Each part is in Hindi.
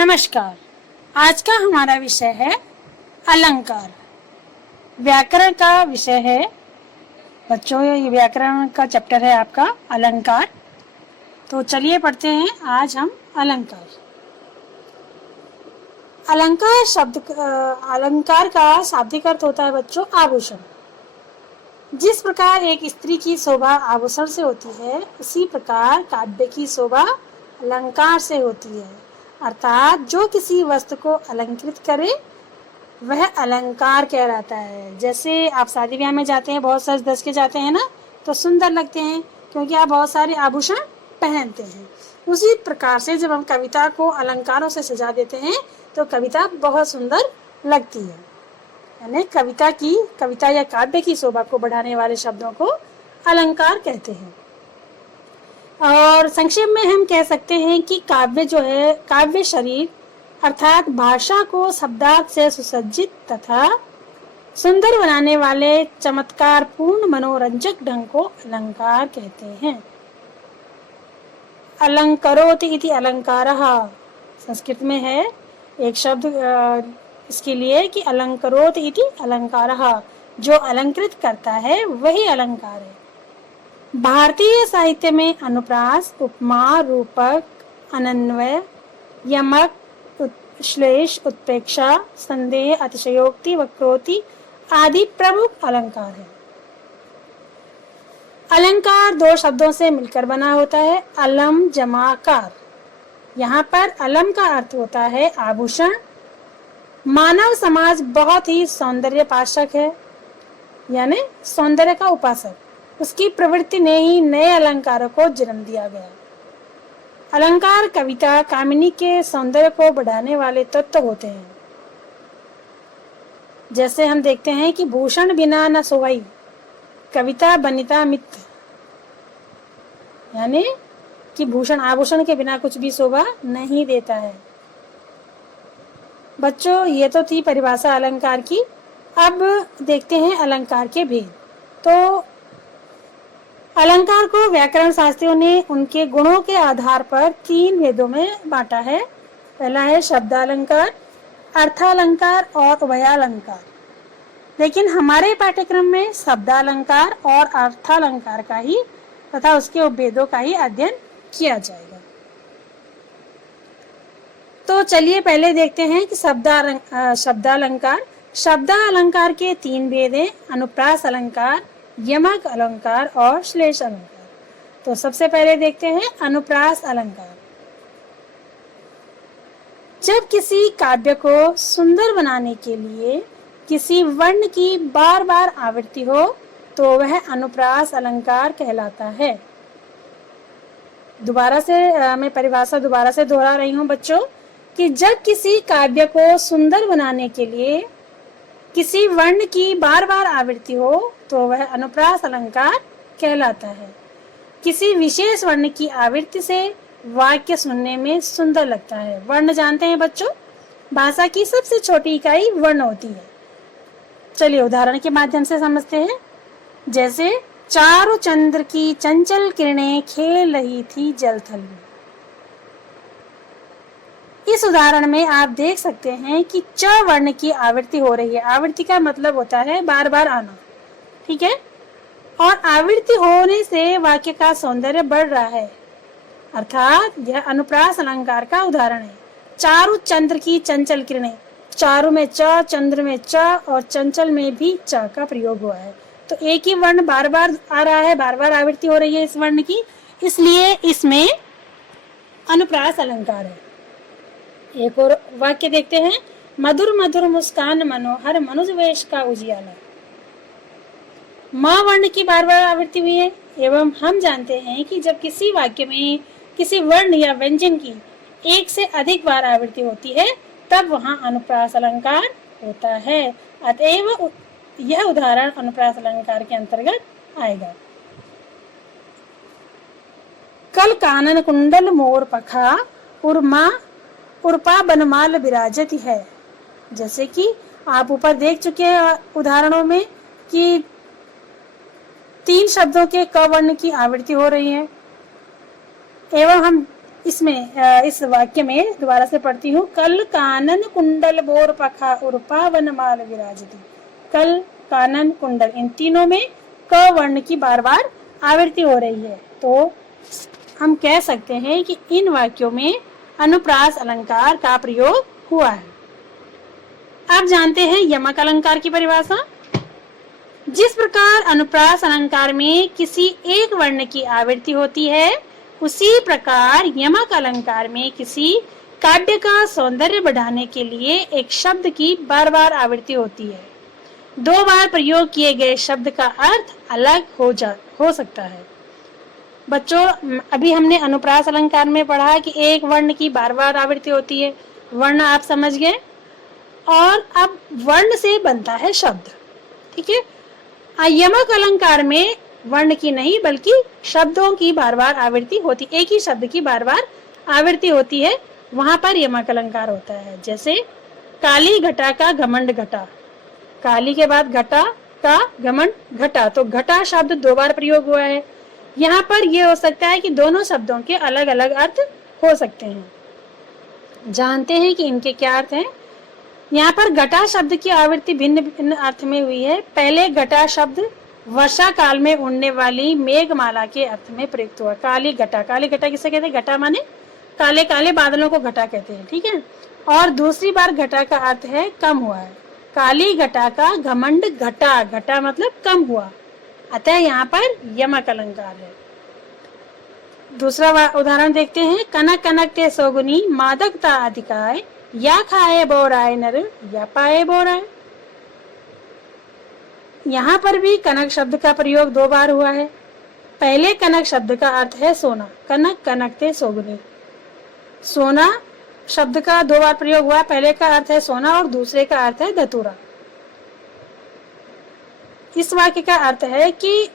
नमस्कार। आज का हमारा विषय है अलंकार। व्याकरण का विषय है बच्चों। ये व्याकरण का चैप्टर है आपका अलंकार। तो चलिए पढ़ते हैं आज हम अलंकार। अलंकार का शाब्दिक अर्थ होता है बच्चों आभूषण। जिस प्रकार एक स्त्री की शोभा आभूषण से होती है, उसी प्रकार काव्य की शोभा अलंकार से होती है। अर्थात जो किसी वस्तु को अलंकृत करे वह अलंकार कहलाता है। जैसे आप शादी ब्याह में जाते हैं, बहुत सज धज के जाते हैं ना, तो सुंदर लगते हैं क्योंकि आप बहुत सारे आभूषण पहनते हैं। उसी प्रकार से जब हम कविता को अलंकारों से सजा देते हैं तो कविता बहुत सुंदर लगती है। यानी कविता या काव्य की शोभा को बढ़ाने वाले शब्दों को अलंकार कहते हैं। और संक्षेप में हम कह सकते हैं कि काव्य जो है, काव्य शरीर अर्थात भाषा को शब्दार्थ से सुसज्जित तथा सुंदर बनाने वाले चमत्कार पूर्ण मनोरंजक ढंग को अलंकार कहते हैं। अलंकरोति इति अलंकारः संस्कृत में है एक शब्द इसके लिए कि अलंकरोति इति अलंकारः, जो अलंकृत करता है वही अलंकार है। भारतीय साहित्य में अनुप्रास, उपमा, रूपक, अनन्वय, यमक, श्लेष, उत्प्रेक्षा, संदेह, अतिशयोक्ति, वक्रोक्ति आदि प्रमुख अलंकार है। अलंकार दो शब्दों से मिलकर बना होता है, अलम जमा कार। यहाँ पर अलम का अर्थ होता है आभूषण। मानव समाज बहुत ही सौंदर्य पाशक है, यानी सौंदर्य का उपासक। उसकी प्रवृत्ति ने ही नए अलंकारों को जन्म दिया गया। अलंकार कविता कामिनी के सौंदर्य को बढ़ाने वाले तत्व होते हैं। जैसे हम देखते हैं कि भूषण बिना न सोई, कविता बनिता मित्र, यानी कि भूषण आभूषण के बिना कुछ भी शोभा नहीं देता है। बच्चों, ये तो थी परिभाषा अलंकार की। अब देखते हैं अलंकार के भेद। तो अलंकार को व्याकरण शास्त्रियों ने उनके गुणों के आधार पर तीन भेदों में बांटा है। पहला है शब्दालंकार, अर्थालंकार और उभयालंकार। लेकिन हमारे पाठ्यक्रम में शब्दालंकार और अर्थालंकार का ही तथा उसके उपभेदों का ही अध्ययन किया जाएगा। तो चलिए पहले देखते हैं कि शब्दालंकार। शब्दालंकार के तीन भेद हैं, अनुप्रास अलंकार, यमक अलंकार और श्लेष अलंकार। तो सबसे पहले देखते हैं अनुप्रास अलंकार। जब किसी काव्य को सुंदर बनाने के लिए किसी वर्ण की बार बार आवृत्ति हो तो वह अनुप्रास अलंकार कहलाता है। मैं परिभाषा दोबारा से दोहरा रही हूँ बच्चों कि जब किसी काव्य को सुंदर बनाने के लिए किसी वर्ण की बार बार आवृत्ति हो तो वह अनुप्रास अलंकार कहलाता है। किसी विशेष वर्ण की आवृत्ति से वाक्य सुनने में सुंदर लगता है। वर्ण जानते हैं बच्चों, भाषा की सबसे छोटी इकाई वर्ण होती है। चलिए उदाहरण के माध्यम से समझते हैं। जैसे चारु चंद्र की चंचल किरणें खेल रही थी जलथल में। इस उदाहरण में आप देख सकते हैं कि च वर्ण की आवृत्ति हो रही है। आवृत्ति का मतलब होता है बार बार आना, ठीक है। और आवृत्ति होने से वाक्य का सौंदर्य बढ़ रहा है, अर्थात यह अनुप्रास अलंकार का उदाहरण है। चारु चंद्र की चंचल किरणें, चारु में च, चंद्र में च और चंचल में भी च का प्रयोग हुआ है। तो एक ही वर्ण बार बार आ रहा है, बार बार आवृत्ति हो रही है इस वर्ण की, इसलिए इसमें अनुप्रास अलंकार है। एक और वाक्य देखते हैं। मधुर मधुर मुस्कान मनोहर मनुज वेश का उजियाला। माँ वर्ण की बार बार आवृत्ति हुई है एवं हम जानते हैं कि जब किसी वाक्य में किसी वर्ण या व्यंजन की एक से अधिक बार आवृत्ति होती है तब वहां अनुप्रास अलंकार होता है। अतएव यह उदाहरण अनुप्रास अलंकार के अंतर्गत आएगा। कल कानन कुंडल मोर पखा उर्पा बनमाल विराजती है। जैसे कि आप ऊपर देख चुके हैं उदाहरणों में कि तीन शब्दों के क वर्ण की आवृत्ति हो रही है एवं हम इसमें इस वाक्य में दोबारा से पढ़ती हूँ। कल कानन कुंडल बोर पखा उर्पा वन माल विराजती। कल कानन कुंडल, इन तीनों में क वर्ण की बार बार आवृत्ति हो रही है। तो हम कह सकते हैं कि इन वाक्यों में अनुप्रास अलंकार का प्रयोग हुआ है। आप जानते हैं यमक अलंकार की परिभाषा। जिस प्रकार अनुप्रास अलंकार में किसी एक वर्ण की आवृत्ति होती है, उसी प्रकार यमक अलंकार में किसी काव्य का सौंदर्य बढ़ाने के लिए एक शब्द की बार बार आवृत्ति होती है। दो बार प्रयोग किए गए शब्द का अर्थ अलग हो सकता है। बच्चों, अभी हमने अनुप्रास अलंकार में पढ़ा कि एक वर्ण की बार बार आवृत्ति होती है। वर्ण आप समझ गए, और अब वर्ण से बनता है शब्द। ठीक है। यमक अलंकार में वर्ण की नहीं बल्कि शब्दों की बार बार आवृत्ति होती, एक ही शब्द की बार बार आवृत्ति होती है, वहां पर यमक अलंकार होता है। जैसे काली घटा का घमंड घटा, काली के बाद घटा का घमंड घटा, तो घटा शब्द दो बार प्रयोग हुआ है। यहाँ पर यह हो सकता है कि दोनों शब्दों के अलग अलग अर्थ हो सकते हैं। जानते हैं कि इनके क्या अर्थ हैं। यहाँ पर घटा शब्द की आवृत्ति भिन्न भिन्न अर्थ में हुई है। पहले घटा शब्द वर्षा काल में उड़ने वाली मेघमाला के अर्थ में प्रयुक्त हुआ। काली घटा, काली घटा किसे कहते हैं? घटा माने काले काले बादलों को घटा कहते हैं। ठीक है। और दूसरी बार घटा का अर्थ है कम हुआ है। काली घटा का घमंड घटा, घटा मतलब कम हुआ, अतः यहाँ पर यमक अलंकार है। दूसरा उदाहरण देखते हैं। कनक कनक ते सौगुनी मादकता अधिकाय, या खाए बोराय नर या पाए बोराय। यहाँ पर भी कनक शब्द का प्रयोग दो बार हुआ है। पहले कनक शब्द का अर्थ है सोना, कनक कनक ते सौगुनी। सोना शब्द का दो बार प्रयोग हुआ। पहले का अर्थ है सोना और दूसरे का अर्थ है धतूरा। इस वाक्य का अर्थ है कि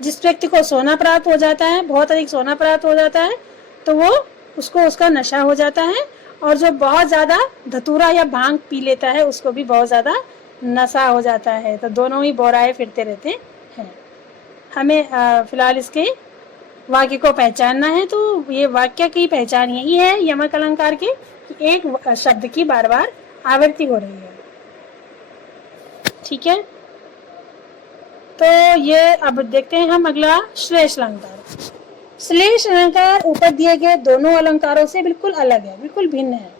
जिस व्यक्ति को सोना प्राप्त हो जाता है, बहुत अधिक सोना प्राप्त हो जाता है, तो वो उसको उसका नशा हो जाता है, और जो बहुत ज्यादा धतूरा या भांग पी लेता है उसको भी बहुत ज्यादा नशा हो जाता है। तो दोनों ही बोराए फिरते रहते हैं। हमें फिलहाल इसके वाक्य को पहचानना है। तो ये वाक्य की पहचान यही है यमक अलंकार के, कि एक शब्द की बार बार आवृत्ति हो रही है। ठीक है। तो ये अब देखते हैं हम अगला श्लेष अलंकार। श्लेष अलंकार ऊपर दिए गए दोनों अलंकारों से बिल्कुल अलग है, बिल्कुल भिन्न है,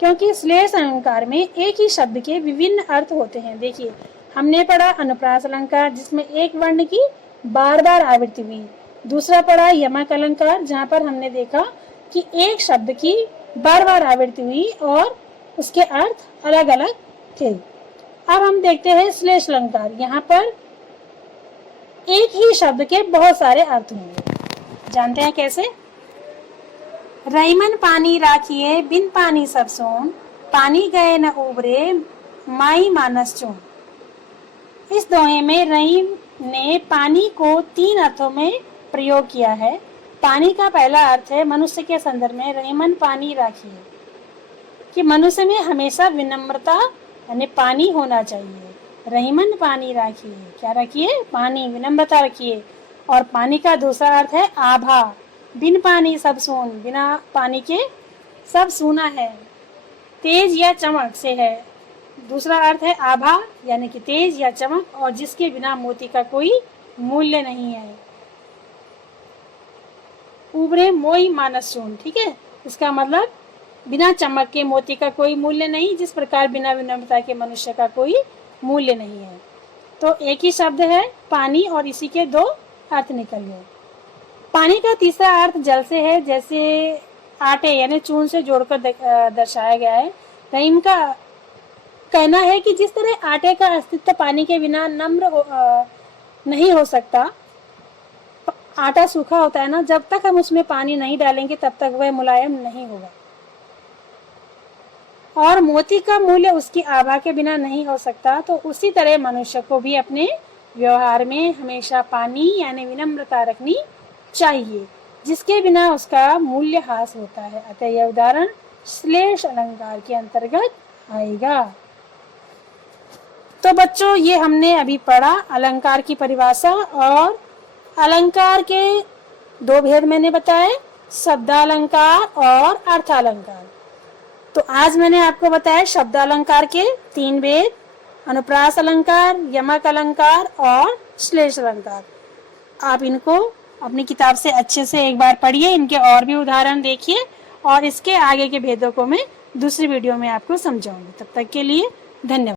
क्योंकि श्लेष अलंकार में एक ही शब्द के विभिन्न अर्थ होते हैं। देखिए, हमने पढ़ा अनुप्रास अलंकार जिसमें एक वर्ण की बार बार आवृत्ति हुई। दूसरा पढ़ा यमक अलंकार जहाँ पर हमने देखा कि एक शब्द की बार बार आवृत्ति हुई और उसके अर्थ अलग अलग थे। अब हम देखते हैं श्लेष अलंकार। यहाँ पर एक ही शब्द के बहुत सारे अर्थ होंगे। जानते हैं कैसे? रहीमन पानी राखिए बिन पानी सब सोन, पानी गए न उबरे माई मानस चून। इस दोहे में रहीम ने पानी को तीन अर्थों में प्रयोग किया है। पानी का पहला अर्थ है मनुष्य के संदर्भ में, रहीमन पानी राखिए, कि मनुष्य में हमेशा विनम्रता यानी पानी होना चाहिए। रहीमन पानी राखिए, क्या रखिए? पानी, विनम्रता रखिए। और पानी का दूसरा अर्थ है आभा, बिन पानी सब सून, बिना पानी के सब सूना है, तेज या चमक से है। दूसरा अर्थ है आभा यानी कि तेज या चमक, और जिसके बिना मोती का कोई मूल्य नहीं है। उबरे मोई मानस सून, ठीक है, इसका मतलब बिना चमक के मोती का कोई मूल्य नहीं, जिस प्रकार बिना विनम्रता के मनुष्य का कोई मूल्य नहीं है। तो एक ही शब्द है पानी और इसी के दो अर्थ निकल गए। पानी का तीसरा अर्थ जल से है, जैसे आटे यानी चून से जोड़कर दर्शाया गया है। रहीम का कहना है कि जिस तरह आटे का अस्तित्व पानी के बिना नहीं हो सकता, आटा सूखा होता है ना, जब तक हम उसमें पानी नहीं डालेंगे तब तक वह मुलायम नहीं होगा, और मोती का मूल्य उसकी आभा के बिना नहीं हो सकता। तो उसी तरह मनुष्य को भी अपने व्यवहार में हमेशा पानी यानी विनम्रता रखनी चाहिए, जिसके बिना उसका मूल्य ह्रास होता है। अतः यह उदाहरण श्लेष अलंकार के अंतर्गत आएगा। तो बच्चों, ये हमने अभी पढ़ा अलंकार की परिभाषा और अलंकार के दो भेद मैंने बताए, शब्दालंकार और अर्थालंकार। तो आज मैंने आपको बताया शब्दालंकार के 3 भेद, अनुप्रास अलंकार, यमक अलंकार और श्लेष अलंकार। आप इनको अपनी किताब से अच्छे से एक बार पढ़िए, इनके और भी उदाहरण देखिए और इसके आगे के भेदों को मैं दूसरी वीडियो में आपको समझाऊंगी। तब तक के लिए धन्यवाद।